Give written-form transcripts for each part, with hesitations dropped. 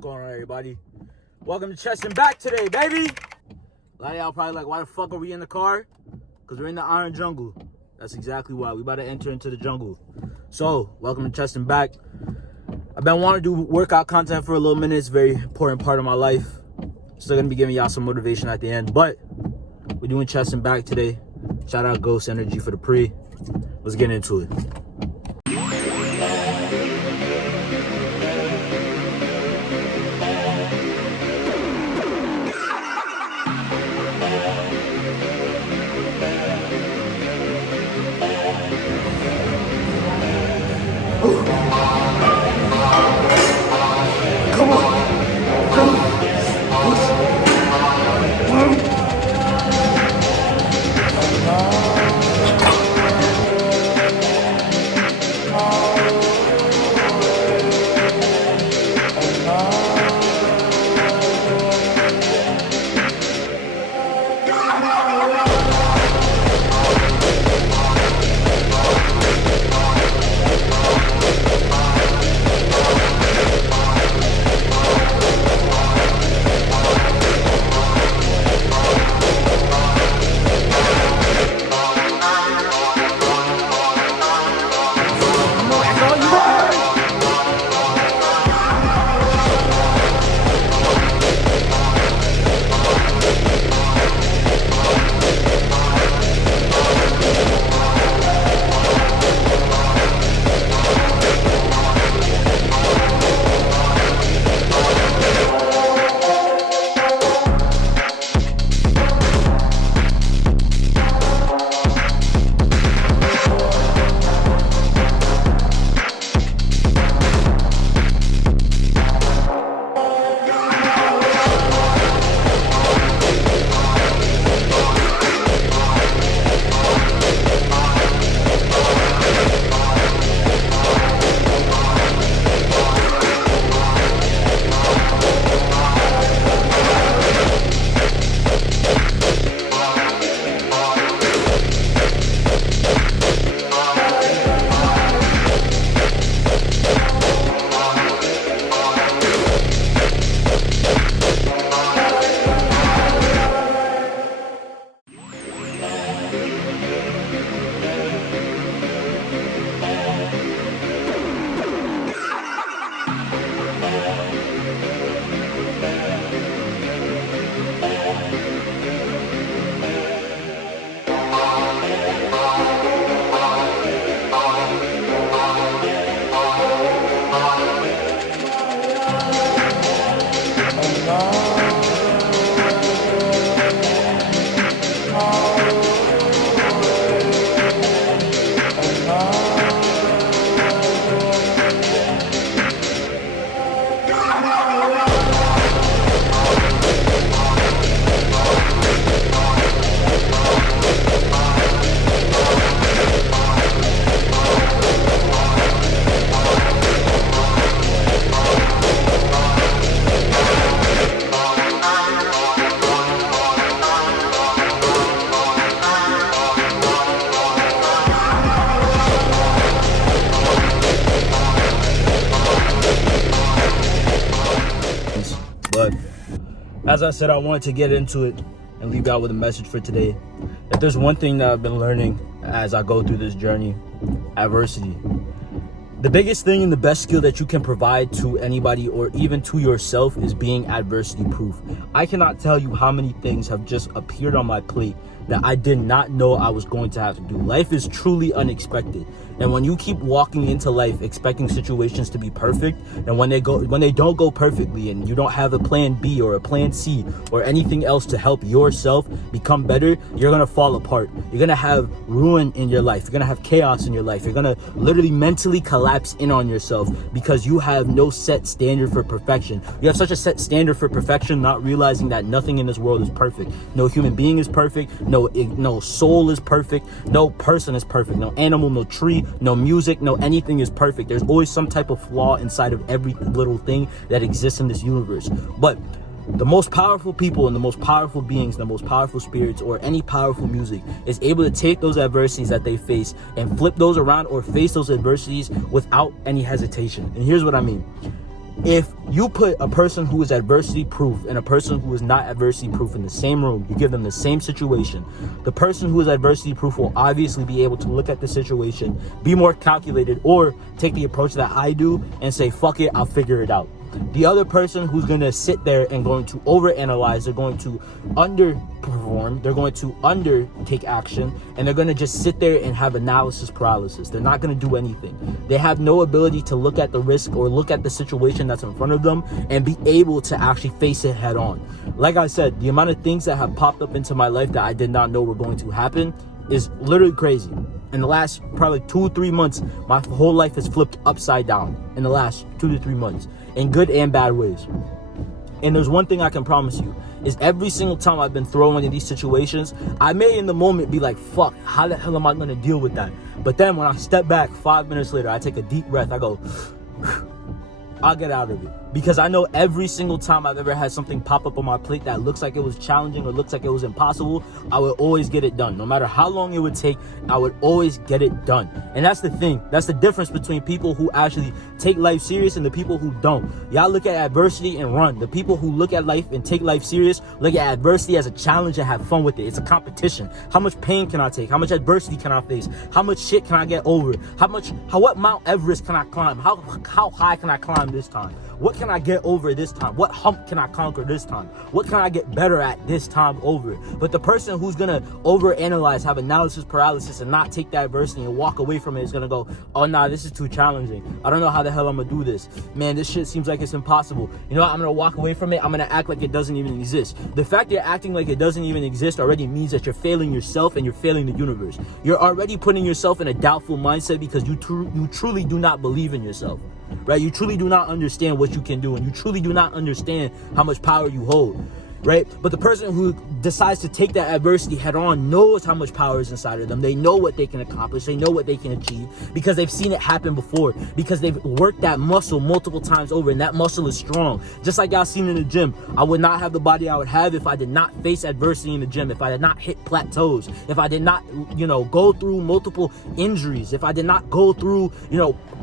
going on, everybody? Welcome to Chesting Back today, baby. A lot of y'all probably like, why the fuck are we in the car? Because we're in the iron jungle. That's exactly why. We about to enter into the jungle. So, welcome to Chesting Back. I've been wanting to do workout content for a little minute. It's a very important part of my life. Still gonna be giving y'all some motivation at the end, but we're doing Chesting Back today. Shout out Ghost Energy for the pre. Let's get into it. But as I said, I wanted to get into it and leave out with a message for today. If there's one thing that I've been learning as I go through this journey, adversity. The biggest thing and the best skill that you can provide to anybody or even to yourself is being adversity proof. I cannot tell you how many things have just appeared on my plate that I did not know I was going to have to do. Life is truly unexpected. And when you keep walking into life expecting situations to be perfect, and when they don't go perfectly and you don't have a plan B or a plan C or anything else to help yourself become better, you're gonna fall apart. You're gonna have ruin in your life. You're gonna have chaos in your life. You're gonna literally mentally collapse in on yourself because you have no set standard for perfection. You have such a set standard for perfection, not realizing that nothing in this world is perfect. No human being is perfect. No soul is perfect. No person is perfect. No animal, no tree, no music, no anything is perfect. There's always some type of flaw inside of every little thing that exists in this universe. But the most powerful people and the most powerful beings, the most powerful spirits, or any powerful music is able to take those adversities that they face and flip those around or face those adversities without any hesitation. And here's what I mean. If you put a person who is adversity proof and a person who is not adversity proof in the same room, you give them the same situation, the person who is adversity proof will obviously be able to look at the situation, be more calculated, or take the approach that I do and say, fuck it, I'll figure it out. The other person who's going to sit there and going to overanalyze, they're going to underperform, they're going to undertake action, and they're going to just sit there and have analysis paralysis. They're not going to do anything. They have no ability to look at the risk or look at the situation that's in front of them and be able to actually face it head on. Like I said, the amount of things that have popped up into my life that I did not know were going to happen is literally crazy. In the last probably 2-3 months, my whole life has flipped upside down in the last 2 to 3 months, in good and bad ways. And there's one thing I can promise you, is every single time I've been thrown into these situations, I may in the moment be like, fuck, how the hell am I gonna deal with that? But then when I step back 5 minutes later, I take a deep breath, I go, I'll get out of it. Because I know every single time I've ever had something pop up on my plate that looks like it was challenging or looks like it was impossible, I would always get it done. No matter how long it would take, I would always get it done. And that's the thing. That's the difference between people who actually take life serious and the people who don't. Y'all look at adversity and run. The people who look at life and take life serious look at adversity as a challenge and have fun with it. It's a competition. How much pain can I take? How much adversity can I face? How much shit can I get over? What Mount Everest can I climb? How high can I climb this time? What can I get over this time? What hump can I conquer this time? What can I get better at this time over? But the person who's gonna overanalyze, have analysis paralysis, and not take that adversity and walk away from it is gonna go, oh nah, this is too challenging. I don't know how the hell I'm gonna do this. Man, this shit seems like it's impossible. You know what? I'm gonna walk away from it. I'm gonna act like it doesn't even exist. The fact that you're acting like it doesn't even exist already means that you're failing yourself and you're failing the universe. You're already putting yourself in a doubtful mindset because you truly do not believe in yourself. Right? You truly do not understand what you can do, and you truly do not understand how much power you hold. Right? But the person who decides to take that adversity head on knows how much power is inside of them. They know what they can accomplish. They know what they can achieve because they've seen it happen before, because they've worked that muscle multiple times over, and that muscle is strong. Just like y'all seen in the gym, I would not have the body I would have if I did not face adversity in the gym, if I did not hit plateaus, if I did not, go through multiple injuries, if I did not go through,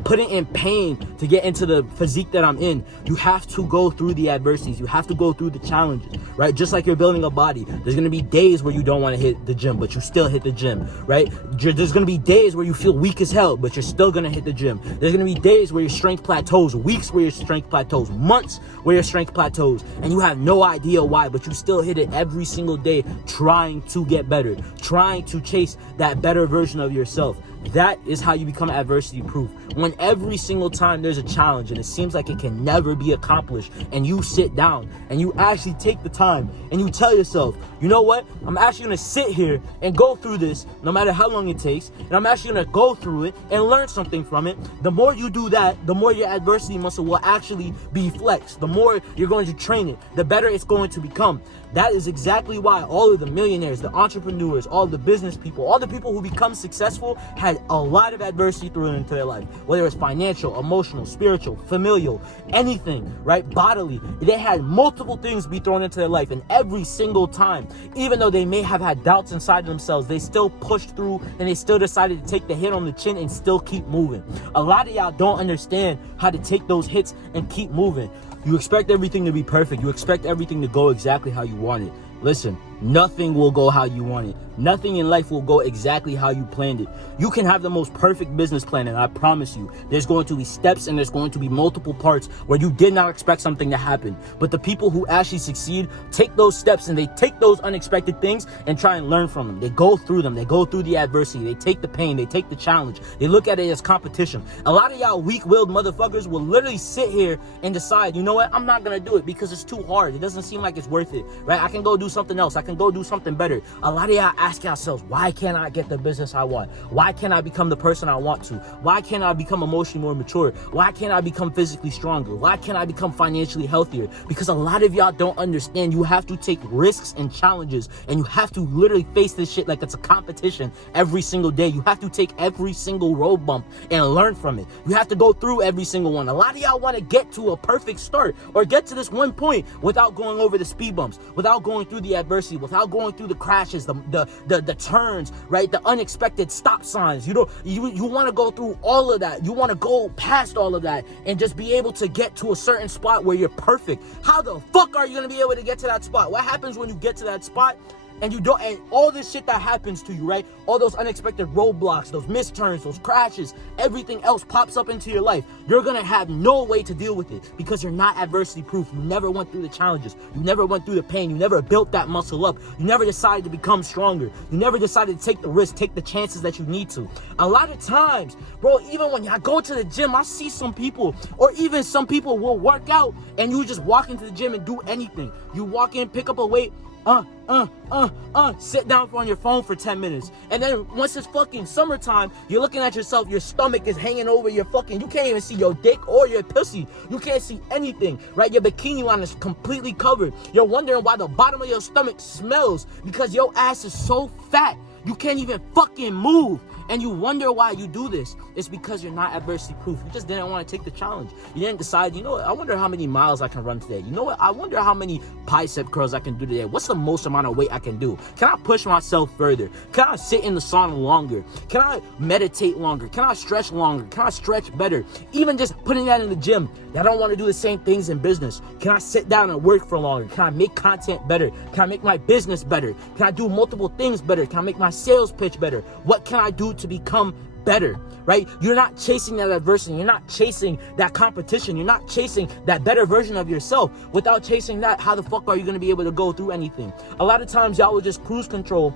putting in pain to get into the physique that I'm in. You have to go through the adversities. You have to go through the challenges, right? Just like you're building a body. There's going to be days where you don't want to hit the gym, but you still hit the gym, right? There's going to be days where you feel weak as hell, but you're still going to hit the gym. There's going to be days where your strength plateaus, weeks where your strength plateaus, months where your strength plateaus, and you have no idea why, but you still hit it every single day, trying to get better, trying to chase that better version of yourself. That is how you become adversity proof. When every single time there's a challenge and it seems like it can never be accomplished, and you sit down and you actually take the time and you tell yourself, you know what? I'm actually going to sit here and go through this no matter how long it takes, and I'm actually going to go through it and learn something from it. The more you do that, the more your adversity muscle will actually be flexed. The more you're going to train it, the better it's going to become. That is exactly why all of the millionaires, the entrepreneurs, all the business people, all the people who become successful had a lot of adversity thrown into their life. Whether it's financial, emotional, spiritual, familial, anything, right? Bodily. They had multiple things be thrown into their life, and every single time, even though they may have had doubts inside of themselves, they still pushed through and they still decided to take the hit on the chin and still keep moving. A lot of y'all don't understand how to take those hits and keep moving. You expect everything to be perfect. You expect everything to go exactly how you want it. Listen, nothing will go how you want it. Nothing in life will go exactly how you planned it. You can have the most perfect business plan, and I promise you, there's going to be steps and there's going to be multiple parts where you did not expect something to happen. But the people who actually succeed take those steps and they take those unexpected things and try and learn from them. They go through them. They go through the adversity. They take the pain. They take the challenge. They look at it as competition. A lot of y'all weak-willed motherfuckers will literally sit here and decide, you know what? I'm not going to do it because it's too hard. It doesn't seem like it's worth it, right? I can go do something else. I can go do something better. A lot of y'all ask yourselves, why can't I get the business I want? Why can't I become the person I want to? Why can't I become emotionally more mature? Why can't I become physically stronger? Why can't I become financially healthier? Because a lot of y'all don't understand you have to take risks and challenges, and you have to literally face this shit like it's a competition every single day. You have to take every single road bump and learn from it. You have to go through every single one. A lot of y'all want to get to a perfect start or get to this one point without going over the speed bumps, without going through the adversity, without going through the crashes, the turns, right? The unexpected stop signs. You want to go through all of that. You want to go past all of that and just be able to get to a certain spot where you're perfect. How the fuck are you going to be able to get to that spot? What happens when you get to that spot and you don't, and all this shit that happens to you, right? All those unexpected roadblocks, those misturns, those crashes, everything else pops up into your life. You're gonna have no way to deal with it because you're not adversity proof. You never went through the challenges. You never went through the pain. You never built that muscle up. You never decided to become stronger. You never decided to take the risk, take the chances that you need to. A lot of times, bro, even when I go to the gym, I see some people, or even some people will work out and you just walk into the gym and do anything. You walk in, pick up a weight, sit down on your phone for 10 minutes. And then once it's fucking summertime, you're looking at yourself, your stomach is hanging over your fucking, you can't even see your dick or your pussy. You can't see anything, right? Your bikini line is completely covered. You're wondering why the bottom of your stomach smells because your ass is so fat. You can't even fucking move. And you wonder why you do this. It's because you're not adversity proof. You just didn't want to take the challenge. You didn't decide, you know what, I wonder how many miles I can run today. You know what, I wonder how many bicep curls I can do today. What's the most amount of weight I can do? Can I push myself further? Can I sit in the sauna longer? Can I meditate longer? Can I stretch longer? Can I stretch better? Even just putting that in the gym. I don't want to do the same things in business. Can I sit down and work for longer? Can I make content better? Can I make my business better? Can I do multiple things better? Can I make my sales pitch better? What can I do to become better, right? You're not chasing that adversity. You're not chasing that competition. You're not chasing that better version of yourself. Without chasing that, how the fuck are you going to be able to go through anything? A lot of times y'all will just cruise control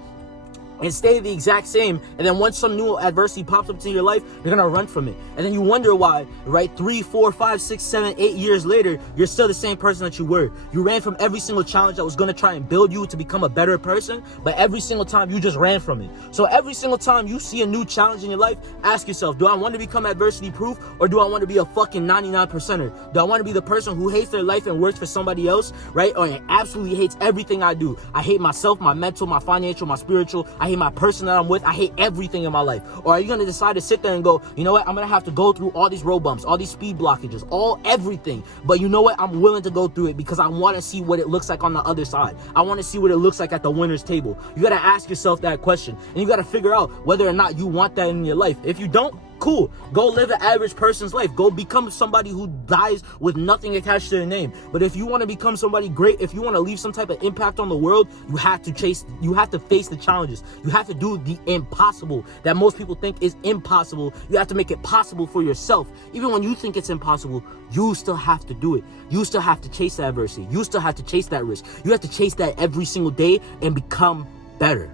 and stay the exact same, and then once some new adversity pops up into your life, you're gonna run from it, and then you wonder why, right? 3, 4, 5, 6, 7, 8 years later, you're still the same person that you were. You ran from every single challenge that was gonna try and build you to become a better person, but every single time you just ran from it. So every single time you see a new challenge in your life, ask yourself, do I want to become adversity proof, or do I want to be a fucking 99%er? Do I want to be the person who hates their life and works for somebody else, right? Or absolutely hates everything I do? I hate myself, my mental, my financial, my spiritual. I hate my person that I'm with. I hate everything in my life. Or are you going to decide to sit there and go, you know what, I'm going to have to go through all these road bumps, all these speed blockages, everything. But you know what, I'm willing to go through it because I want to see what it looks like on the other side. I want to see what it looks like at the winner's table. You got to ask yourself that question, and you got to figure out whether or not you want that in your life. If you don't, cool, go live an average person's life. Go become somebody who dies with nothing attached to their name. But if you want to become somebody great, if you want to leave some type of impact on the world, you have to face the challenges. You have to do the impossible that most people think is impossible. You have to make it possible for yourself. Even when you think it's impossible, you still have to do it. You still have to chase that adversity. You still have to chase that risk. You have to chase that every single day and become better.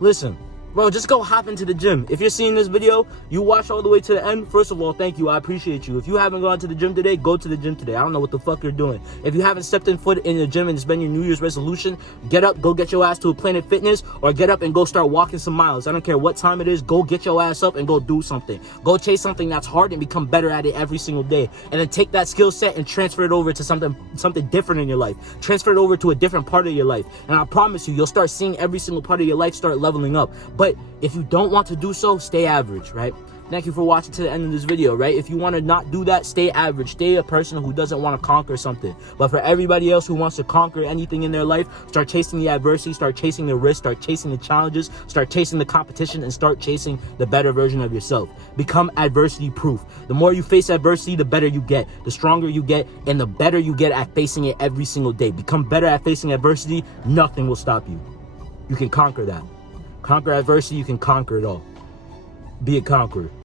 Listen, bro, just go hop into the gym. If you're seeing this video, you watch all the way to the end. First of all, thank you. I appreciate you. If you haven't gone to the gym today, go to the gym today. I don't know what the fuck you're doing. If you haven't stepped in foot in the gym and it's been your New Year's resolution, get up, go get your ass to a Planet Fitness, or get up and go start walking some miles. I don't care what time it is. Go get your ass up and go do something. Go chase something that's hard and become better at it every single day. And then take that skill set and transfer it over to something different in your life. Transfer it over to a different part of your life. And I promise you, you'll start seeing every single part of your life start leveling up. But if you don't want to do so, stay average, right? Thank you for watching to the end of this video, right? If you want to not do that, stay average. Stay a person who doesn't want to conquer something. But for everybody else who wants to conquer anything in their life, start chasing the adversity, start chasing the risk, start chasing the challenges, start chasing the competition, and start chasing the better version of yourself. Become adversity proof. The more you face adversity, the better you get, the stronger you get, and the better you get at facing it every single day. Become better at facing adversity. Nothing will stop you. You can conquer that. Conquer adversity, you can conquer it all. Be a conqueror.